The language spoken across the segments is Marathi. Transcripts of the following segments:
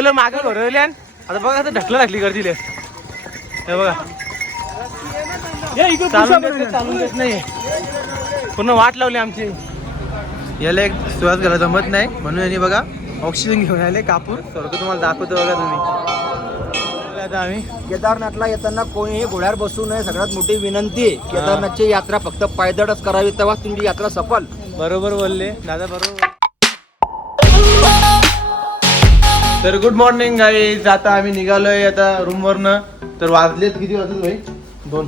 तुला मागं घडवले आता बघा आता ढकला ढकली करतील हे. हे बघा चालून देत नाही, चालून देत नाही. पूर्ण वाट लावली आमची. याला एक श्वास घ्यायला जमत नाही. म्हणून यांनी बघा ऑक्सिजन घेऊन आले कापूर स्वर्ग तुम्हाला दाखवतो बघा तुम्ही. आता आम्ही. केदारनाथला येताना कोणीही घोड्यावर बसू नये. सगळ्यात मोठी विनंती आहे. केदारनाथची यात्रा फक्त पायदळच करावी तेव्हा तुमची यात्रा सफल. बरोबर बोलले. दादा बरोबर तर गुड मॉर्निंग गाईज आता आम्ही निघालोय आता रूम वरनं. तर वाजलेत किती वाजले भाई? दोन.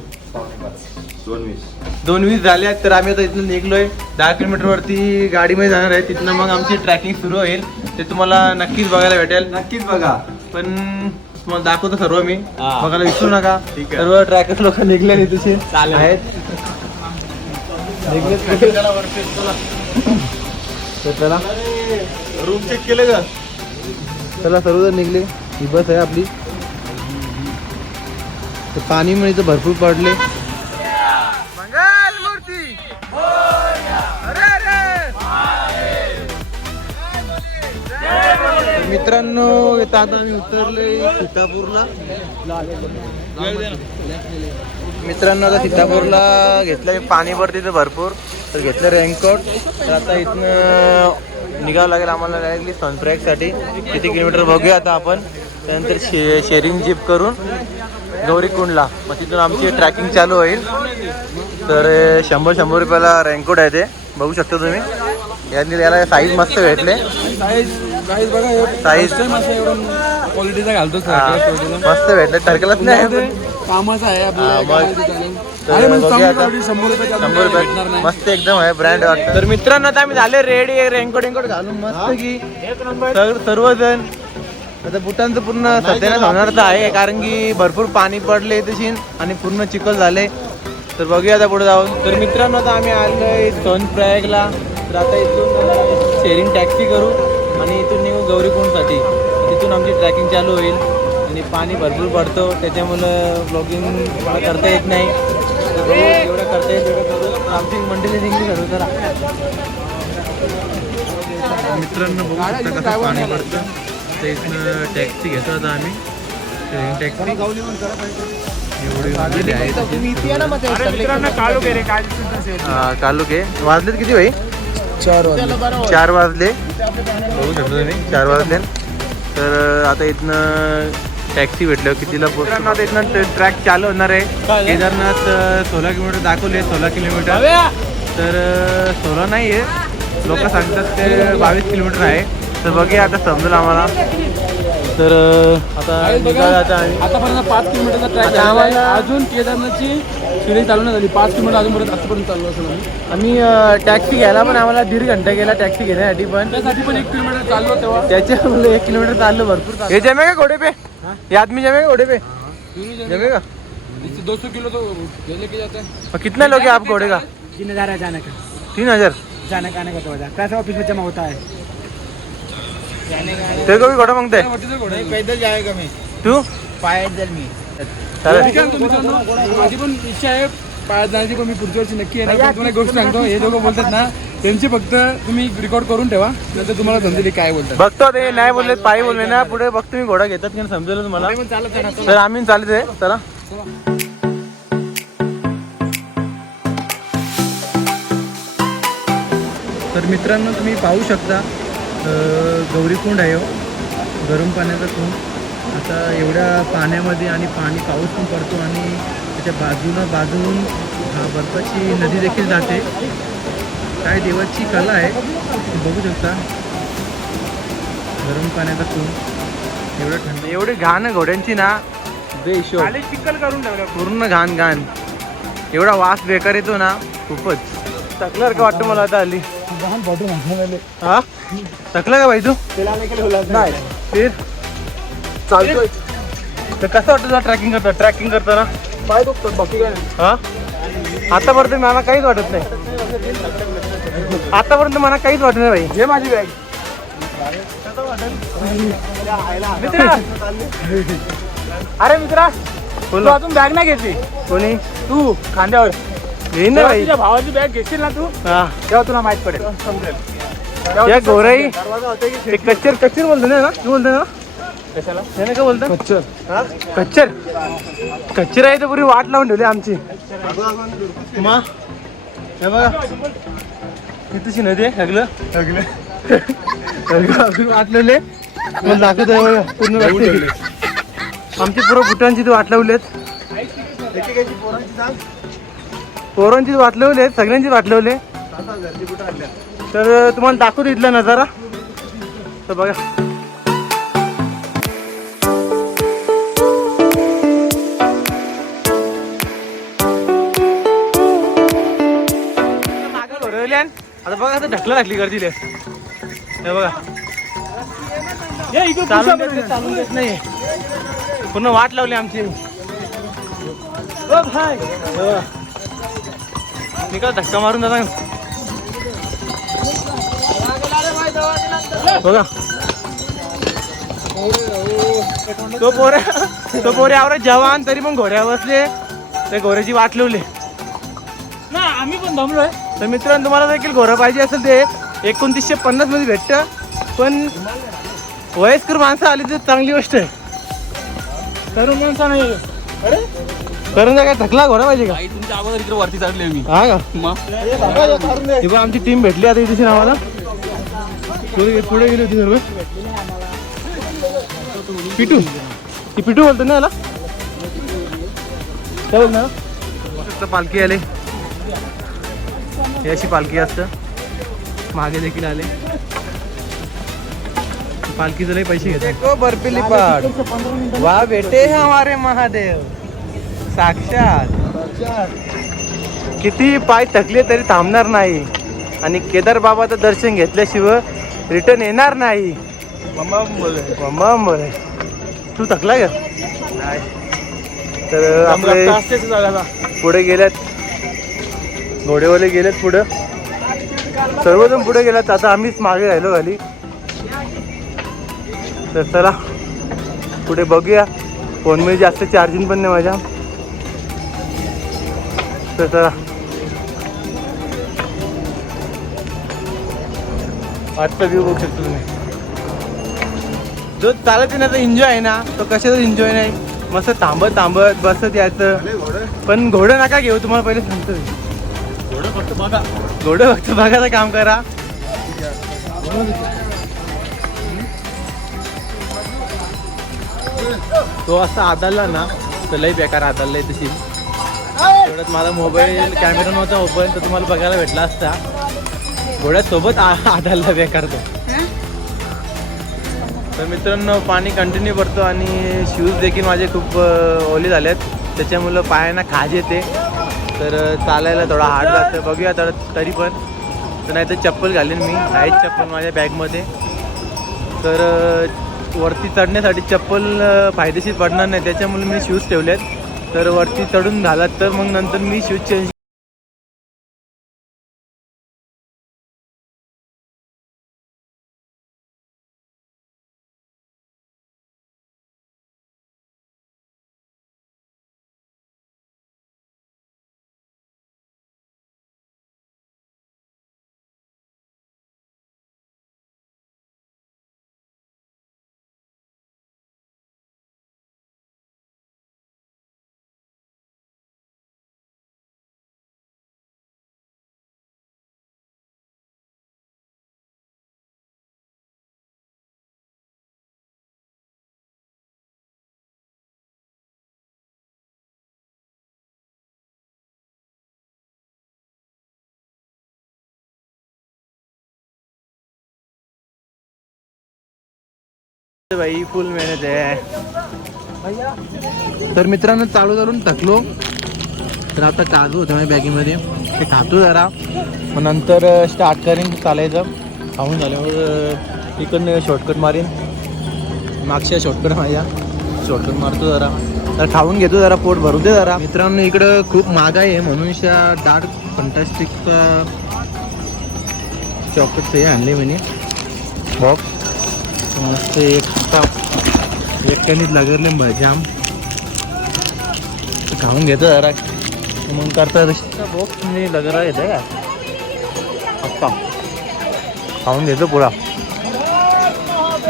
दोन वीस. दोन वीस झाले आहेत तर आम्ही आता इथून निघलोय. दहा किलोमीटर वरती गाडीमध्ये जाणार आहे. तिथनं मग आमची ट्रॅकिंग सुरू होईल. ते तुम्हाला नक्कीच बघायला भेटेल. नक्कीच बघा. पण तुम्हाला दाखवतो सर्व मी. बघायला विसरू नका. सर्व ट्रॅकर लोक निघले नाही चालेल. आहेत. निघलेत. तर चला. रूम चेक केलं का? चला सर्वजण निघले. ही बस आहे आपली. तर पाणी इथं भरपूर पडले. मित्रांनो आता आम्ही उतरले. सीतापूरला. मित्रांनो आता सीतापूरला घेतलंय पाणी पडते भरपूर. तर घेतलं रेनकोट. तर आता इथनं निघावं लागेल आम्हाला डायरेक्टली सनफ्रॅकसाठी किती किलोमीटर बघूया आता आपण. त्यानंतर शे शेअरिंग जीप करून गौरीकुंडला मग तिथून आमची ट्रॅकिंग चालू होईल. तर शंभर शंभर रुपयाला रेनकोट आहे ते. बघू शकता तुम्ही. यांनी याला साईज मस्त भेटले. काहीच बघा साईज क्वालिटीचा घालतो मस्त भेटले टरकेलाच नाही कामाचा आहे आपल्याला आहे. मस्त एकदम आहे ब्रँड वाटतं. तर मित्रांनो आता आम्ही झाले रेडी रेनकोट रेनकोट घालून मस्त की सर- सर्वजण. आता बुटांचं पूर्ण सध्याला होणार तर आहे कारण की भरपूर पाणी पडले तशी आणि पूर्ण चिखल झाले. तर बघूया आता पुढे जाऊन. तर मित्रांनो आता आम्ही आलोय सोनप्रयागला. तर आता इथून शेअरिंग टॅक्सी करू आणि इथून निघू गौरीकुंडसाठी. तिथून आमची ट्रॅकिंग चालू होईल आणि पाणी भरपूर पडतो. त्याच्यामुळं ब्लॉगिंग मला करता येत नाही. जेवढं करता येईल तेवढं करू. आमची मंडळी निघली सर्व जरा. मित्रांनो बघू शकता कसं पाणी पडतं. तर इथनं टॅक्सी घेतो आता आम्ही. टॅक्सी. एवढी हा, कालुके वाजलेत किती भाई? चार वाजले. चार वाजले. बघू शकतो तुम्ही चार वाजले. तर आता इथनं टॅक्सी भेटल्यावर कितीला पोहोचतो आता इथनं ट्रॅक चालू होणार आहे. केदारनाथ सोळा किलोमीटर दाखवले सोळा किलोमीटर. तर सोळा नाही आहे. लोक सांगतात ते बावीस किलोमीटर आहे. तर बघूया आता समजेल आम्हाला. तर आता आता आम्ही. आतापर्यंत पाच किलोमीटरचा ट्रॅक आम्हाला- अजून केदारनाथची शिडी चालू नाही झाली. पाच किलोमीटर अजूनपर्यंत आतापर्यंत चालू असेल आम्ही. आम्ही टॅक्सी घ्यायला पण आम्हाला दीड घंटा गेला टॅक्सी घेण्यासाठी पण. त्यासाठी पण एक किलोमीटर चाललो तेव्हा. त्याच्यामुळे एक किलोमीटर चाललो भरपूर चाललो. हे जमेगा घोडे पे? ये आदमी जमेगा घोड़े पे? जमेगा दो सौ किलो तो ये लेके जाते. हैं और कितना लोगे आप घोड़े का? तीन हज़ार है जाने का. तीन हज़ार? जाने का आने का तो पैसा ऑफ़िस में जमा होता है. तेरे को भी घोड़ा माँगता है? पैदल जाएगा मी. तू? पायदल मी. ठीक आहे ना मित्रांनो माझी पण इच्छा आहे पायात जाण्याची पण मी पुढच्या वर्षी नक्की येणार पण तुम्हाला एक गोष्ट सांगतो हे लोक बोलतात ना त्यांची फक्त तुम्ही रेकॉर्ड करून ठेवा नंतर तुम्हाला समजेल हे काय बोलतात. बघतो ते नाही बोलले पायी बोलले ना पुढे बघतो मी घोडा घेतात की समजेल तुम्हाला तर आम्ही चालत आहे चला. तर मित्रांनो तुम्ही पाहू शकता अं, गौरीकुंड आहे हो गरम पाण्याचा कुंड. आता एवढ्या पाण्यामध्ये आणि पाणी पाऊस पण पडतो आणि त्याच्या बाजून अं, बर्फाची नदी देखील जाते. काय देवाची कला आहे बघू शकता. गरम पाण्याचा कुंड एवढं थंड. एवढी घाण घोड्यांची ना. बेशो चिकल करून ठेवलं पूर्ण घाण घाण. एवढा वास बेकार येतो ना खूपच. टकलं का वाटतं मला आता आली. हा? टकलं का भाई तू? नाही फिर. चालतोय. तर कसं वाटतं तुला ट्रॅकिंग करता ट्रॅकिंग करताना? पाय दुखतात बाकी काय नाही. हा? आतापर्यंत मला काहीच वाटत नाही. आतापर्यंत मला काहीच वाटत नाही भाई घे माझी बॅग मित्रा! अरे मित्रा बोल तू अजून बॅग नाही घेतली. कोणी? तू खांद्यावर. घेईन ना जेव्हा भाई तुझ्या भावाची बॅग घेशील ना तू हा. तेव्हा तुला माहीत पडेल. या गोराई ते कच्चर कच्चर बोलतो ना तू बोलतो ना? कशाला? त्याने काय बोलतो? कच्चर. कच्चर? कच्चर आहे तर पुरी वाट लावून ठेवली आमची. मा? हे बघा. कितीशी नदी आहे सगळं सगळं अजून वाटलेले मला दाखवतो हे बघा. पूर्ण. आमची पुरं फुटांची वाट लावली आहेत. पोरांची वाट लावली आहेत सगळ्यांची वाट लावली तर तुम्हाला दाखवतो इथला नजारा. तर बघा. ढकला टाकली गर्दीले. हे बघा. चालून देत चालून देत नाही. पूर्ण वाट लावली आमची. ओ भाई. हे. बघा. धक्का मारून जाता बघा. तो पोरे तो पोरे आवरा जवान तरी पण घोड्या बसले. ते घोड्याची वाट लावली. ना आम्ही पण दमलोय तर मित्रांनो तुम्हाला देखील घोडं पाहिजे असेल ते एकोणतीसशे पन्नासमध्ये भेटतं. पण वयस्कर माणसं आली तर चांगली गोष्ट आहे. तरुण माणसा नाही करून काय थकला घोडा पाहिजे का? आई तुमच्या अगोदर इकडे वरती चढली आम्ही. हा का? मग ही आमची टीम भेटली आता इथे आम्हाला. पुढे पुढे गेली होती सर्व. पिटू. ती पिटू बोलतो ना याला? काय बोल ना पालखी आले. ही अशी पालखी असतं. मागे देखील आले. पालखीचे लय पैसे घेते बर्फिली पाड वा बेटे हमारे महादेव. साक्षात. किती पाय थकले तरी थांबणार नाही. आणि केदार बाबाचं दर्शन घेतल्याशिवाय रिटर्न येणार नाही. मम्मा बोले तू थकला का? तर आपले पुढे गेल्यात. घोडेवाले गेलेत पुढं. सर्वजण पुढे गेलात. आता आम्हीच मागे राहिलो खाली. तर चला पुढे बघूया. फोनमध्ये जास्त चार्जिंग पण नाही माझ्या. तर चला. आजचा व्ह्यू बघू शकतो तुम्ही. जो चालत येण्याचा एन्जॉय आहे ना तो कशाचा एन्जॉय नाही. मस्त थांबत थांबत बसत यायचं. पण घोडं नका घेऊ तुम्हाला पहिले सांगतो फक्त बघा. घोडं फक्त बघायचं काम करा. तो असा आदळला ना तर लई बेकार आदळलाय तशी तेवढ्यात माझा मोबाईल कॅमेरा नव्हता ओपन तर तुम्हाला बघायला भेटला असता. घोड्यासोबत आ- आदळला बेकार तो. तर मित्रांनो पाणी कंटिन्यू पडतो आणि शूज देखील माझे खूप अ, ओले झालेत. त्याच्यामुळं पायांना खाज येते. तर चालायला थोडा हार्ड जातं बघूया तर तरी पण. तर नाही तर चप्पल घालेन मी आहेच चप्पल माझ्या बॅगमध्ये तर वरती चढण्यासाठी चप्पल फायदेशीर पडणार नाही. त्याच्यामुळे मी शूज ठेवलेत तर वरती चढून घालात तर मग नंतर मी शूज चेंज भाई फुल मेहनत आहे. तर मित्रांनो चालू चालून थकलो. तर आता काजू होतं माझ्या बॅगेमध्ये. ते खातो जरा. मग नंतर स्टार्ट करीन चालायचं. खाऊन झाल्यावर इकडनं शॉर्टकट मारीन. मागच्या शॉर्टकट माझ्या शॉर्टकट मारतो जरा. तर खाऊन घेतो जरा पोट भरू दे जरा. मित्रांनो इकडं खूप महागाई आहे. म्हणून डार्क फंटास्टिकचा चॉकलेट हे आणले म्हणे. बॉक्स मस्त एक एकट्यानेच लगरले जाम खाऊन घेतो जरा. मग करता बॉक्स मी लगरा येते का? आत्ता खाऊन घेतो पुढा.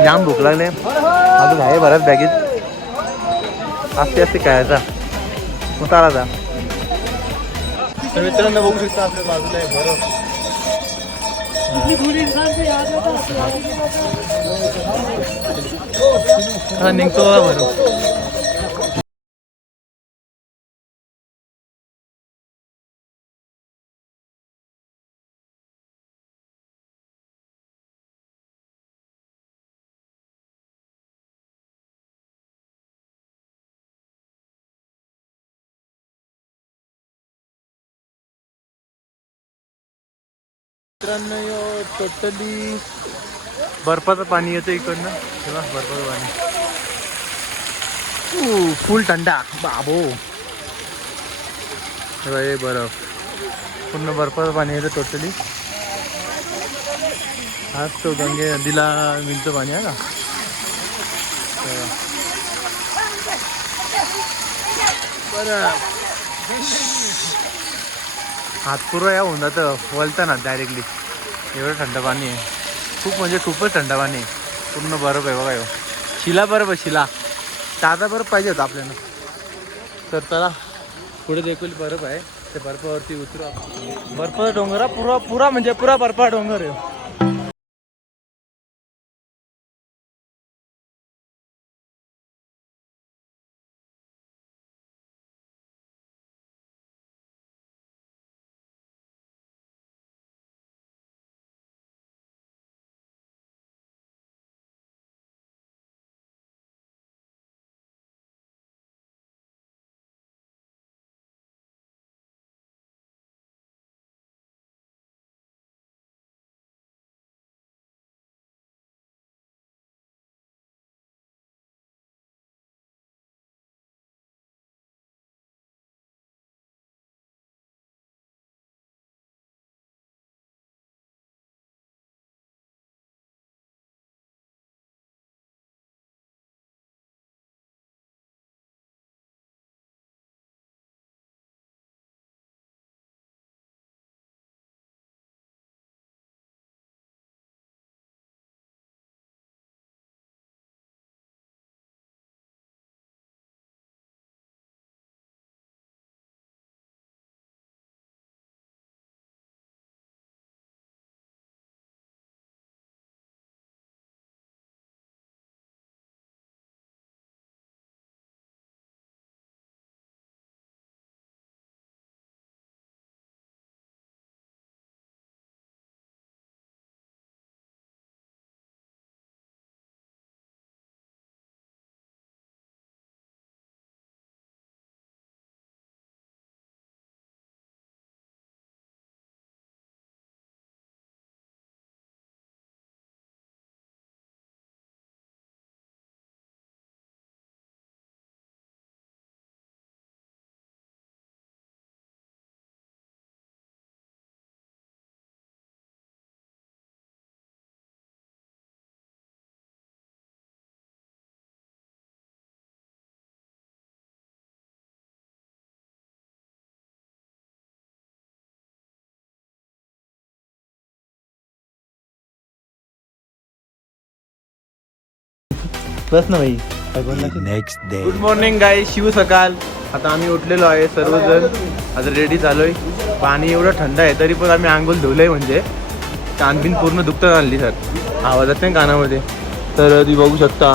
जाम भूक लागले. अजून आहे बऱ्याच बॅगेत. असते असते आता चालायचा तर मित्रांनो बघू शकता आपल्या बाजूला आहे बरं. हा निघतो बघा बरं मित्रांनो टोटली बर्फाचं पाणी येतं इकडनं. तेव्हा बर्फाचं पाणी. फुल थंडा. बाबो. हे बरफ. बर्फ पूर्ण बर्फाचं पाणी येतं टोटली हाच तो गंगे नदीला मिळतं पाणी आहे का बरं. हातपुरा या होऊन जातं वलतं ना डायरेक्टली एवढं थंड पाणी आहे. खूप म्हणजे खूपच थंड पाणी आहे. पूर्ण बर्फ आहे बघा ह्यो. शिला बर्फ आहे शिला. ताजा बर्फ पाहिजे होता आपल्याला. तर चला पुढे देखील बर्फ आहे. ते बर्फावरती उतरू आपण. बर्फाचा डोंगर हा पुरा पुरा म्हणजे पुरा बर्फा डोंगर आहे. बस ना भाई next day. Good morning guy Shiv सकाळ आता आम्ही उठलेलो आहे सर्वजण. आता रेडी झालोय. पाणी एवढं थंड आहे तरी पण आम्ही आंघोळ धुलंय म्हणजे. कानबिन पूर्ण दुखत आणली सर. आवाजात नाही कानामध्ये. तर ती बघू शकता.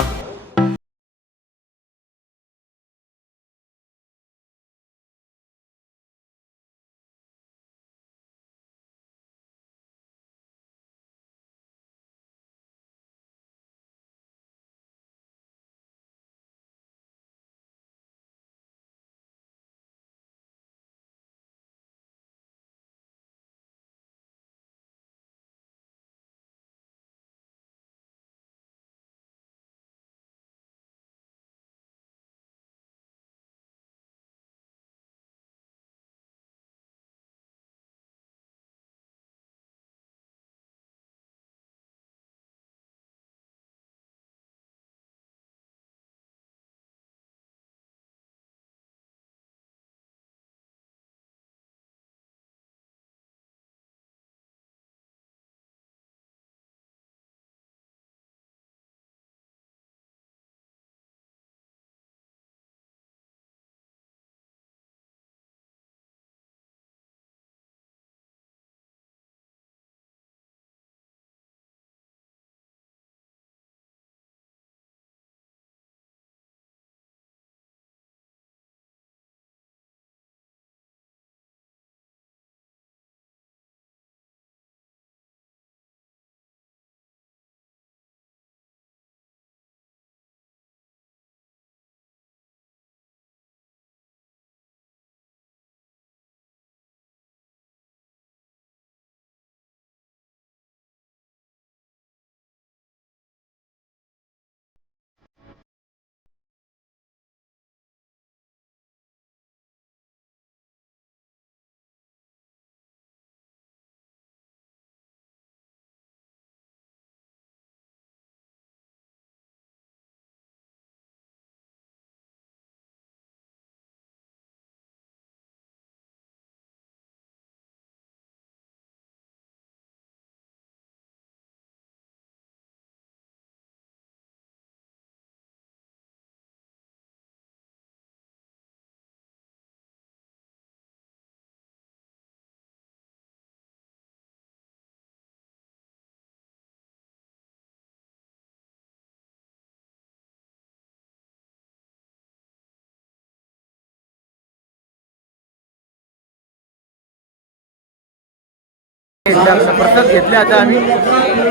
घेतले प्रसाद घेतले आता आम्ही.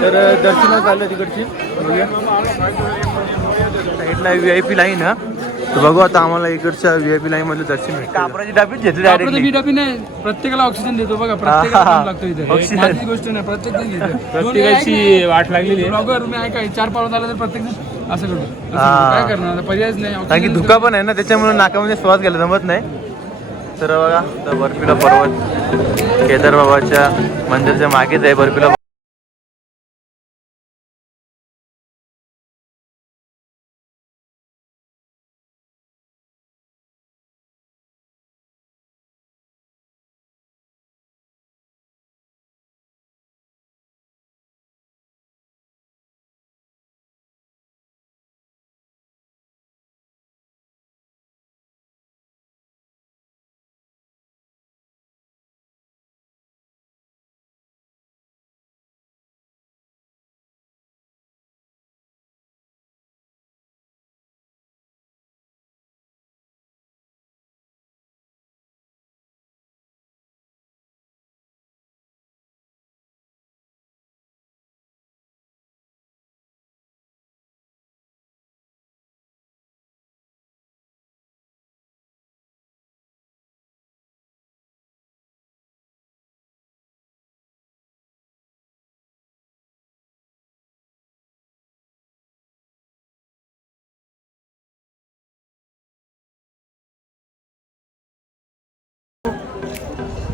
तर दर्शनात आलं तिकडची. बघूया. साईडला व्ही आय पी लाईन हा. तर बघू आता आम्हाला इकडच्या व्ही आय पी लाईन मधलं दर्शन कापराची डाबीच घेतली मी डबी नाही. प्रत्येकाला ऑक्सिजन देतो बघा. प्रत्येकाला हा. दम लागतो इथे. ऑक्सिजन. माझी गोष्ट नाही. प्रत्येक जण घेतो प्रत्येकाची वाट लागलेली आहे. ब्लॉगर मी ऐकाय चार पावलं आलं तर प्रत्येक जण असं करतो. असं हा. काय करणार? आता पर्यायच नाही. कारण की ऑक्सिजन धुका पण आहे ना त्याच्यामुळे नाकामध्ये श्वास घ्यायला जमत नाही. तर बघा तर बर्फीला पर्वत केदार बाबाच्या मंदिरच्या मागेच आहे बर्फीला.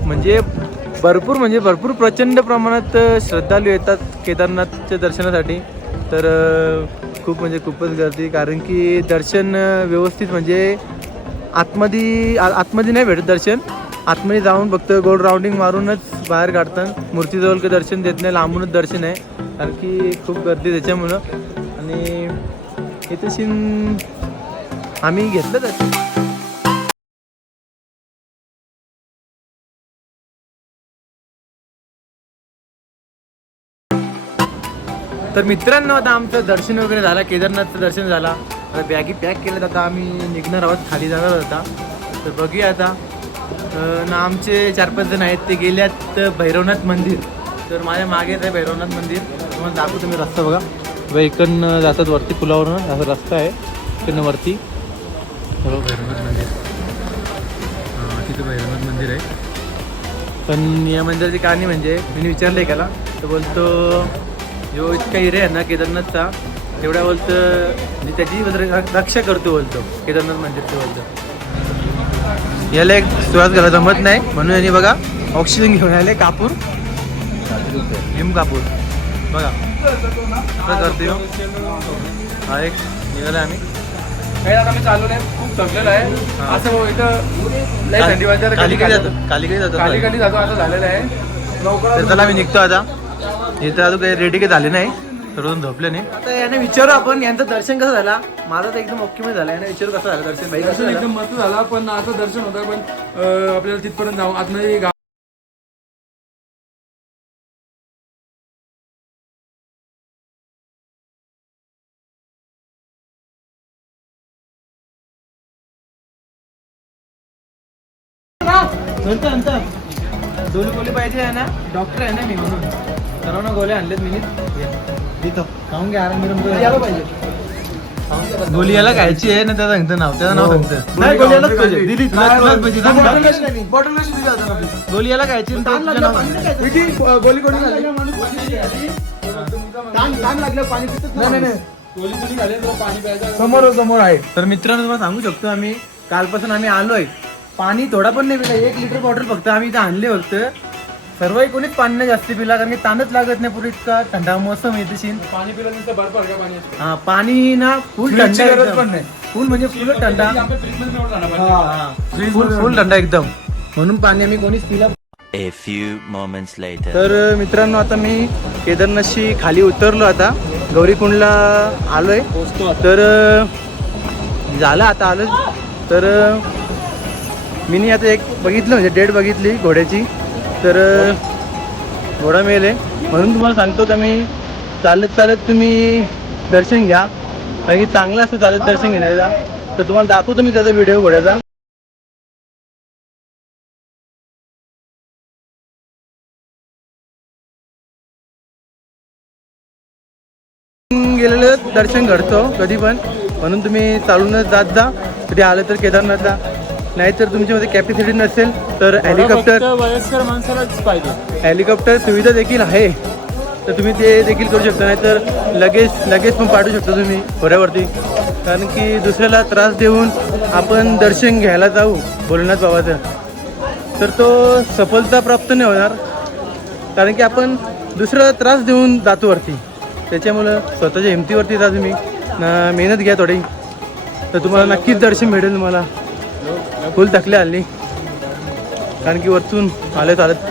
म्हणजे भरपूर म्हणजे भरपूर प्रचंड प्रमाणात श्रद्धालू श्रद्धाळू येतात केदारनाथच्या दर्शनासाठी. तर खूप म्हणजे खूपच गर्दी. कारण की दर्शन व्यवस्थित म्हणजे आतमध्ये आ- आतमध्ये नाही भेटत दर्शन. आतमध्ये जाऊन फक्त गोल राऊंडिंग मारूनच बाहेर काढतात. मूर्तीजवळ काही दर्शन देत नाही लांबूनच दर्शन आहे. कारण की खूप गर्दी त्याच्यामुळं. आणि इथे सीन आम्ही घेतलं दर्शन. तर मित्रांनो आता आमचं दर्शन वगैरे झालं केदारनाथचं दर्शन झाला. आता बॅगी पॅक केल्यात आता आम्ही निघणार आहोत खाली जाणार होता तर बघूया आता. ना आमचे चार पाच जण आहेत ते गेल्यात भैरवनाथ मंदिर. तर माझ्या मागेच आहे भैरवनाथ मंदिर. तुम्हाला दाखवू तुम्ही रस्ता बघा. बघा इकडनं जातात वरती पुलावरून असा रस्ता आहे. इकडनं वरती. हो भैरवनाथ मंदिर. तिथं भैरवनाथ मंदिर आहे. पण या मंदिराची कहाणी म्हणजे मी विचारलं आहे त्याला. तर बोलतो जो इतका एरिया आहे ना केदारनाथचा. तेवढ्या बोलतं म्हणजे त्याची रक्षा करतो बोलतो केदारनाथ मंदिरचं बोलतो. याला एक श्वास घ्यायला जमत नाही म्हणून यांनी बघा ऑक्सिजन घेऊन आले कापूर. लिंब कापूर. बघा असं करतो ह्यो. हा एक निघाला आम्ही. काही आता मी चालू नाही खूप थकलेलं आहे. हा. असं भाऊ इथं लय थंडी खाली- जातो? खाली खाली जातो? खाली जातो असं झालेलं आहे. लवकर चला मी निघतो आता. इथं अजून काही रेडी काही झाले नाही. सर्वजण झोपले नाही. आता याने विचारू आपण यांचं दर्शन कसं झाला? माझं तर एकदम ओके मध्ये झालं. याने विचारू कसं झालं दर्शन? भाई कसं दर्शन झालं? एकदम मस्त झाला पण असं दर्शन होतं पण अं, आपल्याला तिथपर्यंत जाऊ आतमध्ये गा- नंतर नंतर दोन गोळी पाहिजे आहे ना डॉक्टर आहे ना मी म्हणून. सर्वांना गोळ्या आणल्यात मी इथं. खाऊन घ्या आराम बिराम करून. गोली याला खायची आहे ना त्याचं सांगतं नाव. त्याचं नाव सांगतं. नाही गोली यालाच पाहिजे. दिली तुला तुलाच पाहिजे. सांग ना. गोली याला खायची आणि तुझं नाव सांगतं. विकी, अं, गोली कोणी. गोली समोर समोर आहे? तर मित्रांनो तुम्हाला सांगू शकतो आम्ही कालपासून आम्ही आलोय. पाणी थोडा पण नाही पिला. एक लिटर बॉटल फक्त आम्ही इथं आणले फक्त सर्व कोणीच पाणी नाही जास्त पिला कारण की ताणच लागत नाही पुढे इतका. थंडा मोसम येते शिन पाणी पिलं नुसतं बर्फ हलका पाणी असतं. हा पाणी ना फुल थंड गरज. पण नाही. फुल म्हणजे फुल थंडा. फुल फुल थंडा एकदम. म्हणून पाणी आम्ही कोणीच पिला A few moments later. तर मित्रांनो आता मी केदारनाथशी खाली उतरलो आता. गौरीकुंडला आलोय. तर अं, झालं आता आलं तर अं, मी आता एक बघितलं म्हणजे डेट बघितली घोड्याची. तर थोडा मेल आहे. म्हणून तुम्हाला सांगतो का मी चालत चालत तुम्ही दर्शन घ्या. बाकी चांगलं असतं चालत दर्शन घेण्याचा तर तुम्हाला दाखवतो मी त्याचा व्हिडिओ घोड्याचा. गेलेलं दर्शन घडतो कधी पण. म्हणून तुम्ही चालूनच जात जा. कधी आलं तर केदारनाथला नाहीतर तुमच्यामध्ये कॅपॅसिटी नसेल तर हेलिकॉप्टर वयस्कर माणसालाच पाहिजे. हेलिकॉप्टर सुविधा देखील आहे. तर तुम्ही ते देखील करू शकता नाहीतर लगेच लगेच पण पाठवू शकता तुम्ही घोड्यावरती कारण की दुसऱ्याला त्रास देऊन आपण दर्शन घ्यायला जाऊ भोलेनाथ बाबाचं. तर तो सफलता प्राप्त नाही होणार. कारण की आपण दुसऱ्याला त्रास देऊन जातो वरती. त्याच्यामुळं स्वतःच्या हिमतीवरती जा तुम्ही. मेहनत घ्या थोडी. तर तुम्हाला नक्कीच दर्शन भेटेल तुम्हाला. फुल थकले हल्ली. कारण की वरतून आले चालत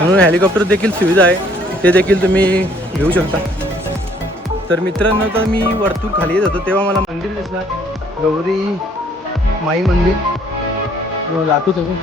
म्हणून हेलिकॉप्टर देखील सुविधा आहे. ते देखील तुम्ही घेऊ शकता. तर मित्रांनो तर मी वरतून खाली येत होतो तेव्हा मला मंदिर दिसलं गौरी माई मंदिर. जातो तुम्ही